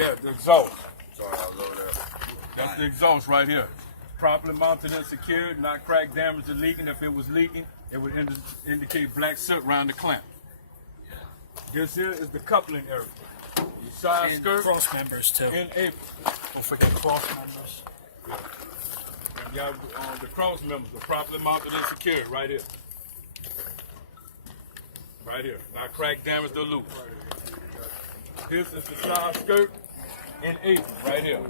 Yeah, the exhaust. Sorry, I was over there. That's the exhaust right here. Properly mounted and secured, not cracked, damaged, or leaking. If it was leaking, it would indicate black soot around the clamp. This here is the coupling area. Your side skirt. Cross members too. In apron. Don't forget cross members. And you have the cross members are properly mounted and secured right here. Right here. Not cracked, damaged, or loose. This is the side skirt and apron right here.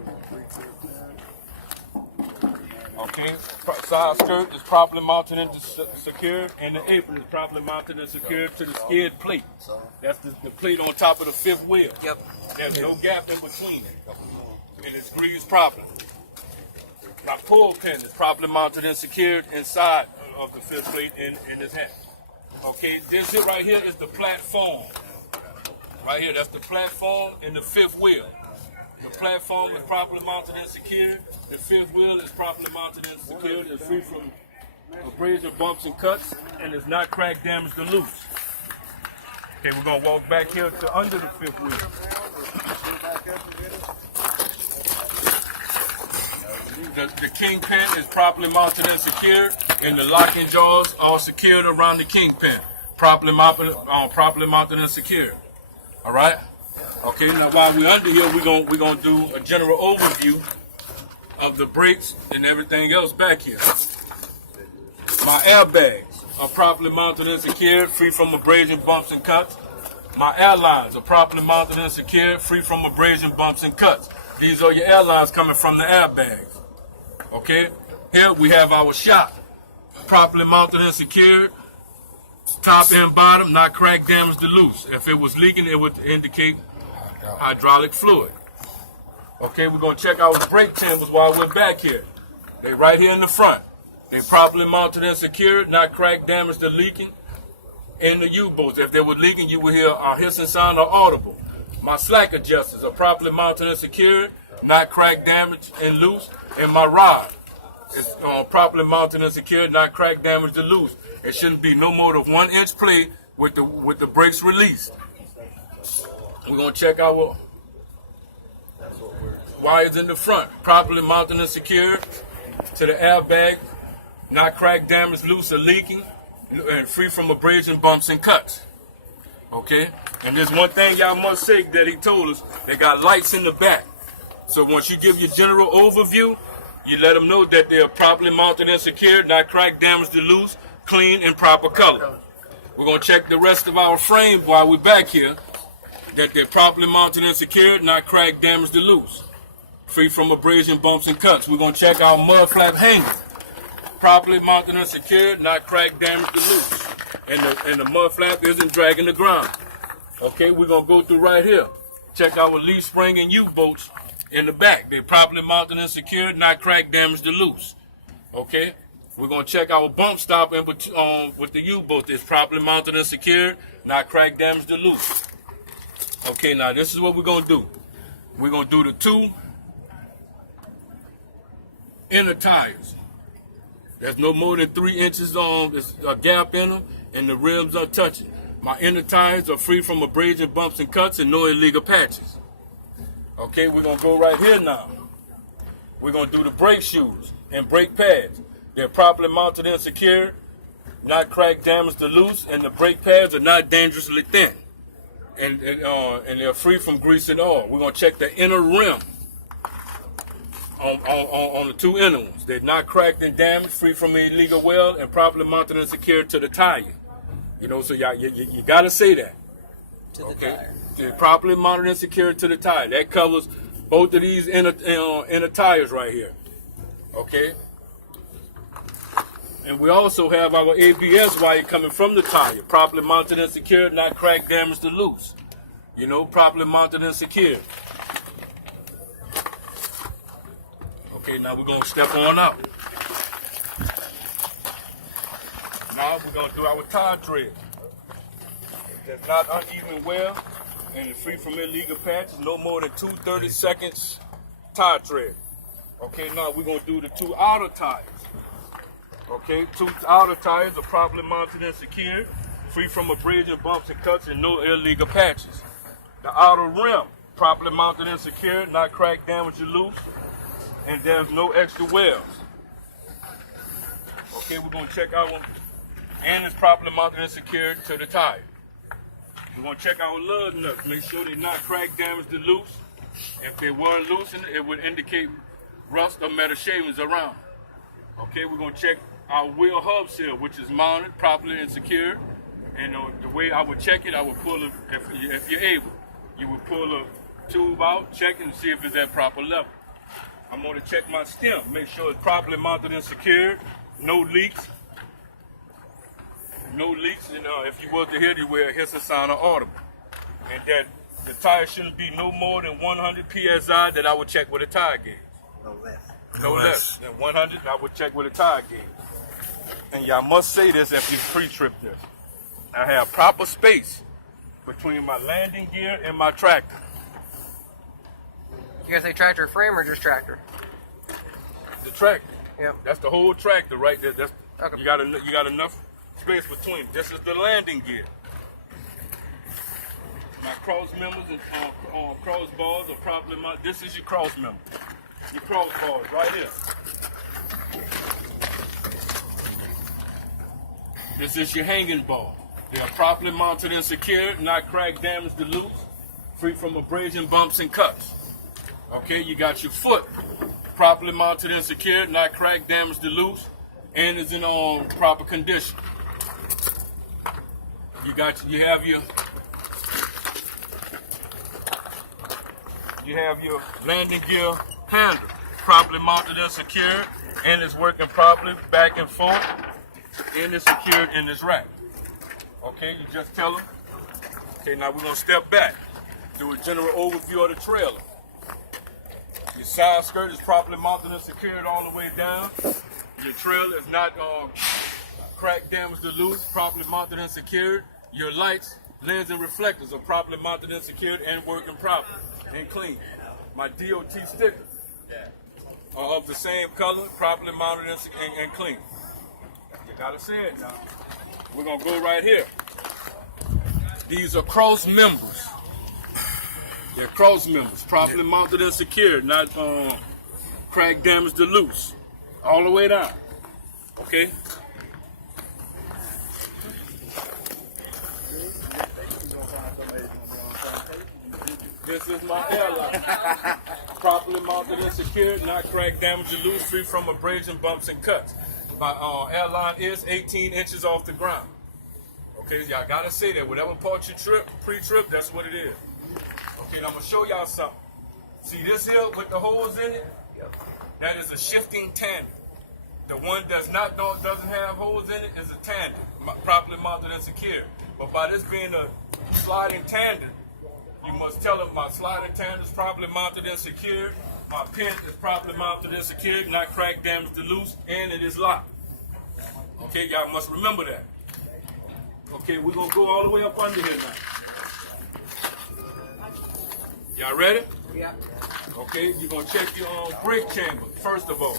Okay, side skirt is properly mounted and secured, and the apron is properly mounted and secured to the skid plate. That's the plate on top of the fifth wheel. Yep. There's no gap in between it. And it's greased properly. My pull pin is properly mounted and secured inside of the fifth plate in its hand. Okay, this here right here is the platform. Right here, that's the platform in the fifth wheel. The platform is properly mounted and secured. The fifth wheel is properly mounted and secured. It's free from abrasion, bumps, and cuts, and it's not cracked, damaged, or loose. Okay, we're gonna walk back here to under the fifth wheel. The kingpin is properly mounted and secured, and the locking jaws are secured around the kingpin. Properly mounted and secured. All right. Okay. Now, while we're under here, we're gonna do a general overview of the brakes and everything else back here. My airbags are properly mounted and secured, free from abrasion, bumps, and cuts. My airlines are properly mounted and secured, free from abrasion, bumps, and cuts. These are your airlines coming from the airbags. Okay, here we have our shock, properly mounted and secured, top and bottom, not cracked, damaged, or loose. If it was leaking, it would indicate hydraulic fluid. Okay, we're going to check our brake timbers while we're back here. They right here in the front. They properly mounted and secured, not cracked, damaged, or leaking. In the U-bolts, if they were leaking, you would hear a hissing sound or audible. My slack adjusters are properly mounted and secured, not cracked, damaged, and loose. And my rod is properly mounted and secured, not cracked, damaged, or loose. It shouldn't be no more than 1 inch play with the brakes released. We're gonna check our wires in the front, properly mounted and secured to the airbag, not cracked, damaged, loose, or leaking, and free from abrasion, bumps, and cuts. Okay? And there's one thing y'all must say that he told us, they got lights in the back. So once you give your general overview, you let them know that they're properly mounted and secured, not cracked, damaged, or loose, clean, and proper color. We're going to check the rest of our frame while we're back here, that they're properly mounted and secured, not cracked, damaged, or loose, free from abrasion, bumps, and cuts. We're going to check our mud flap hanger, properly mounted and secured, not cracked, damaged, or loose. And the mud flap isn't dragging the ground. Okay, we're going to go through right here. Check our leaf spring and U-bolts in the back. They're properly mounted and secured, not cracked, damaged, or loose. Okay, we're going to check our bump stop with the U-bolt. It's properly mounted and secured, not cracked, damaged, or loose. Okay, now this is what we're going to do. We're going to do the 2 inner tires. There's no more than 3 inches there's a gap in them, and the rims are touching. My inner tires are free from abrasion, bumps, and cuts, and no illegal patches. Okay, we're going to go right here now. We're going to do the brake shoes and brake pads. They're properly mounted and secured, not cracked, damaged, or loose, and the brake pads are not dangerously thin. And they're free from grease and oil. We're going to check the inner rim on the 2 inner ones. They're not cracked and damaged, free from illegal weld, and properly mounted and secured to the tire. You know, so you got to say that. Okay? They're properly mounted and secured to the tire. That covers both of these inner tires right here. Okay? And we also have our ABS wire coming from the tire, properly mounted and secured, not cracked, damaged, or loose. You know, properly mounted and secured. Okay, now we're going to step on out. Now we're going to do our tire tread. That's not uneven wear and it's free from illegal patches, no more than 2 30-second tire tread. Okay, now we're going to do the 2 outer tires. Okay, 2 outer tires are properly mounted and secured, free from abrasion, bumps, and cuts, and no illegal patches. The outer rim properly mounted and secured, not cracked, damaged, or loose, and there's no extra welds. Okay, we're gonna check our one, and it's properly mounted and secured to the tire. We're gonna check our lug nuts, make sure they're not cracked, damaged, or loose. If they weren't loosened, it would indicate rust or metal shavings around. Okay, we're gonna check our wheel hub seal, which is mounted properly and secured. And the way I would check it, I would pull it, if you're able, you would pull a tube out, check it, and see if it's at proper level. I'm gonna check my stem, make sure it's properly mounted and secured, no leaks. No leaks, and if you was to hit it, where it hits a sound or audible. And that the tire shouldn't be no more than 100 PSI that I would check with a tire gauge. No less. No less than 100, I would check with a tire gauge. And y'all must say this if you pre-trip this. I have proper space between my landing gear and my tractor. You guys say tractor frame or just tractor? The tractor. Yep. That's the whole tractor right there. That's Okay. you got enough space between. This is the landing gear. My cross members and cross bars are properly mounted. This is your cross member. Your cross bars right here. This is your hanging bar. They are properly mounted and secured, not cracked, damaged, or loose, free from abrasion, bumps, and cuts. Okay, you got your foot properly mounted and secured, not cracked, damaged, or loose, and is in proper condition. You have your landing gear handle properly mounted and secured, and it's working properly back and forth, and it's secured in this rack. Okay, you just tell them. Okay, now we're gonna step back, do a general overview of the trailer. Your side skirt is properly mounted and secured all the way down. Your trailer is not cracked, damaged, or loose, properly mounted and secured. Your lights, lens, and reflectors are properly mounted and secured and working properly and clean. My DOT stickers are of the same color, properly mounted and clean. You gotta say it now. We're gonna go right here. These are cross members. They're cross members, properly mounted and secured, not cracked, damaged, or loose, all the way down. Okay. This is my airline. Properly mounted and secured, not cracked, damaged, or loose, free from abrasion, bumps, and cuts. My airline is 18 inches off the ground. Okay, y'all gotta say that. Whatever part you pre-trip, that's what it is. Okay, now I'm gonna show y'all something. See this here with the holes in it? That is a shifting tandem. The one doesn't have holes in it is a tandem, properly mounted and secured. But by this being a sliding tandem, you must tell them my sliding tandem is properly mounted and secured. My pin is properly mounted and secured, not cracked, damaged, or loose, and it is locked. Okay, y'all must remember that. Okay, we're gonna go all the way up under here now. Y'all ready? Yeah. Okay, you're gonna check your brake chamber, first of all.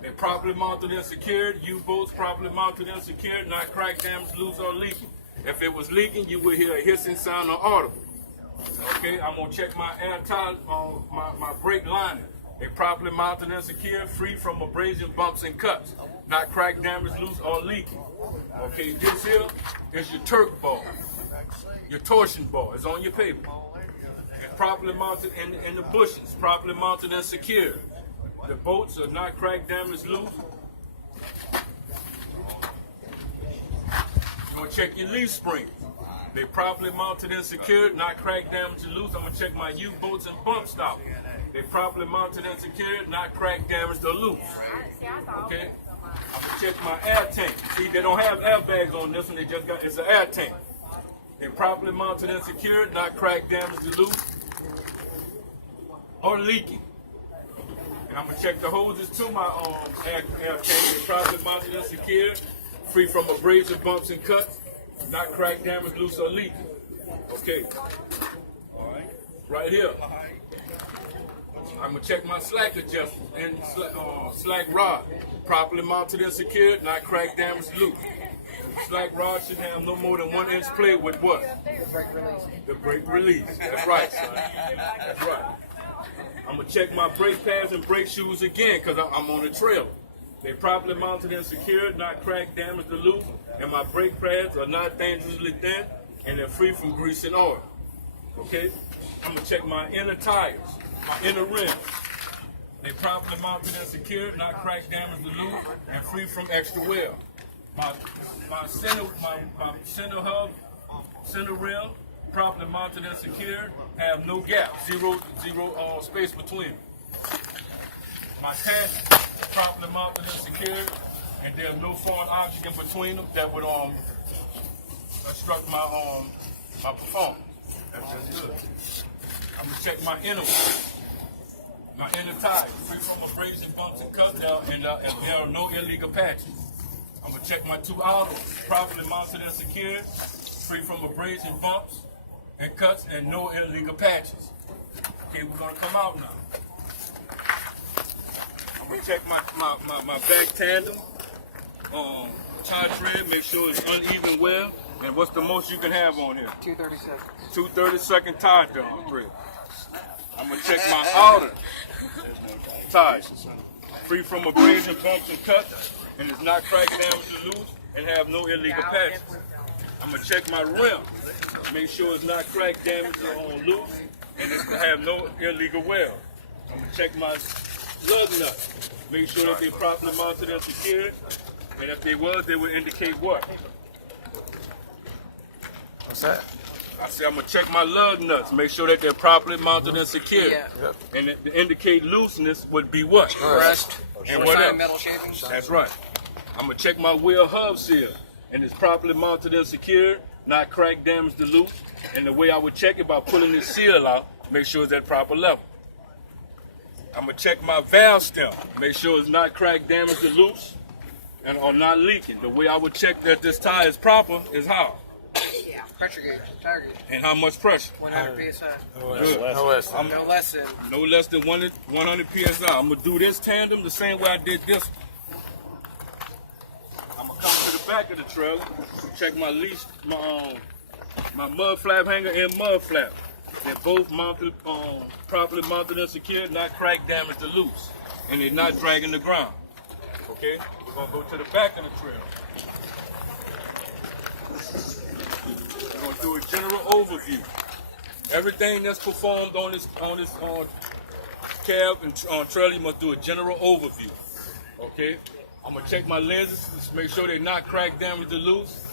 They're properly mounted and secured. U-bolts properly mounted and secured, not cracked, damaged, loose, or leaking. If it was leaking, you would hear a hissing sound or audible. Okay, I'm gonna check my air tie on my brake lining. They properly mounted and secured, free from abrasion, bumps, and cuts. Not cracked, damaged, loose, or leaking. Okay, this here is your Turk bar. Your torsion bar is on your paper. It's properly mounted in the bushings, properly mounted and secured. The bolts are not cracked, damaged, loose. You're gonna check your leaf springs. They properly mounted and secured, not cracked, damaged, or loose. I'm gonna check my U-bolts and bump stop. They properly mounted and secured, not cracked, damaged, or loose. Okay? I'm gonna check my air tank. See, they don't have airbags on this one. They just got, it's an air tank. They properly mounted and secured, not cracked, damaged, or loose, or leaking. And I'm gonna check the hoses to my air tank. They properly mounted and secured, free from abrasion, bumps, and cuts. Not cracked, damaged, loose, or leaking. Okay. All right. Right here. I'm gonna check my slack adjusters and slack rod. Properly mounted and secured, not cracked, damaged, loose. Slack rod should have no more than 1 inch plate with what? brake release. The brake release. That's right, son. That's right. I'm gonna check my brake pads and brake shoes again because I'm on the trailer. They properly mounted and secured, not cracked, damaged, or loose, and my brake pads are not dangerously thin, and they're free from grease and oil. Okay? I'm gonna check my inner tires, my inner rims. They properly mounted and secured, not cracked, damaged, or loose, and free from extra wear. My center hub, center rim, properly mounted and secured, have no gap, zero space between them. My tanks properly mounted and secured, and there's no foreign object in between them that would obstruct my performance. That's good. I'm gonna check my inner tires, free from abrasion, bumps, and cuts out, and there are no illegal patches. I'm gonna check my two outer, properly mounted and secured, free from abrasion, bumps, and cuts, and no illegal patches. Okay, we're gonna come out now. I'm gonna check my back tandem, tire tread, make sure it's uneven wear, and what's the most you can have on here? 230 seconds. 232nd tire tread. I'm gonna check my outer tires, free from abrasion, bumps, and cuts, and it's not cracked, damaged, or loose, and have no illegal patches. I'm gonna check my rim, make sure it's not cracked, damaged, or loose, and it have no illegal wear. I'm gonna check my lug nuts, make sure that they're properly mounted and secured, and if they was, they would indicate what? What's that? I said I'm gonna check my lug nuts, make sure that they're properly mounted and secured. Yeah. Yep. And to indicate looseness would be what? Rust. And what Sign else? metal shavings. That's right. I'm gonna check my wheel hub seal, and it's properly mounted and secured, not cracked, damaged, or loose. And the way I would check it by pulling this seal out, make sure it's at proper level. I'm gonna check my valve stem, make sure it's not cracked, damaged, or loose, and or not leaking. The way I would check that this tire is proper is how? Yeah. Pressure gauge. Tire gauge. And how much pressure? 100 psi. No less. No less than. No less than 100 psi. I'm gonna do this tandem the same way I did this one. I'm gonna come to the back of the trailer, check my leash, my mud flap hanger and mud flap. They're both mounted, properly mounted and secured, not cracked, damaged, or loose, and they're not dragging the ground. Okay, we're gonna go to the back of the trailer. We're gonna do a general overview. Everything that's performed on this cab and trailer, you must do a general overview. Okay, I'm gonna check my lenses, just make sure they're not cracked, damaged, or loose,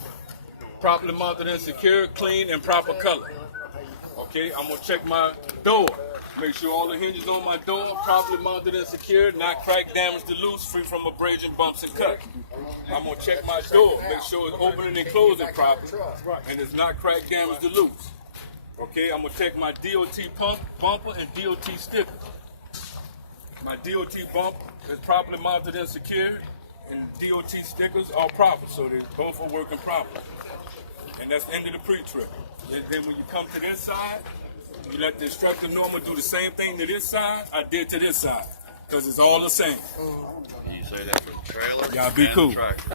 properly mounted and secured, clean, and proper color. Okay, I'm gonna check my door, make sure all the hinges on my door properly mounted and secured, not cracked, damaged, or loose, free from abrasion, bumps, and cuts. I'm gonna check my door, make sure it's opening and closing properly, and it's not cracked, damaged, or loose. Okay, I'm gonna check my DOT bumper and DOT sticker. My DOT bumper is properly mounted and secured, and DOT stickers are proper, so they both are working properly. And that's the end of the pre-trip. And then when you come to this side, you let the instructor know I'm gonna do the same thing to this side I did to this side, because it's all the same. You say that for the trailer? Y'all be and cool. the tractor.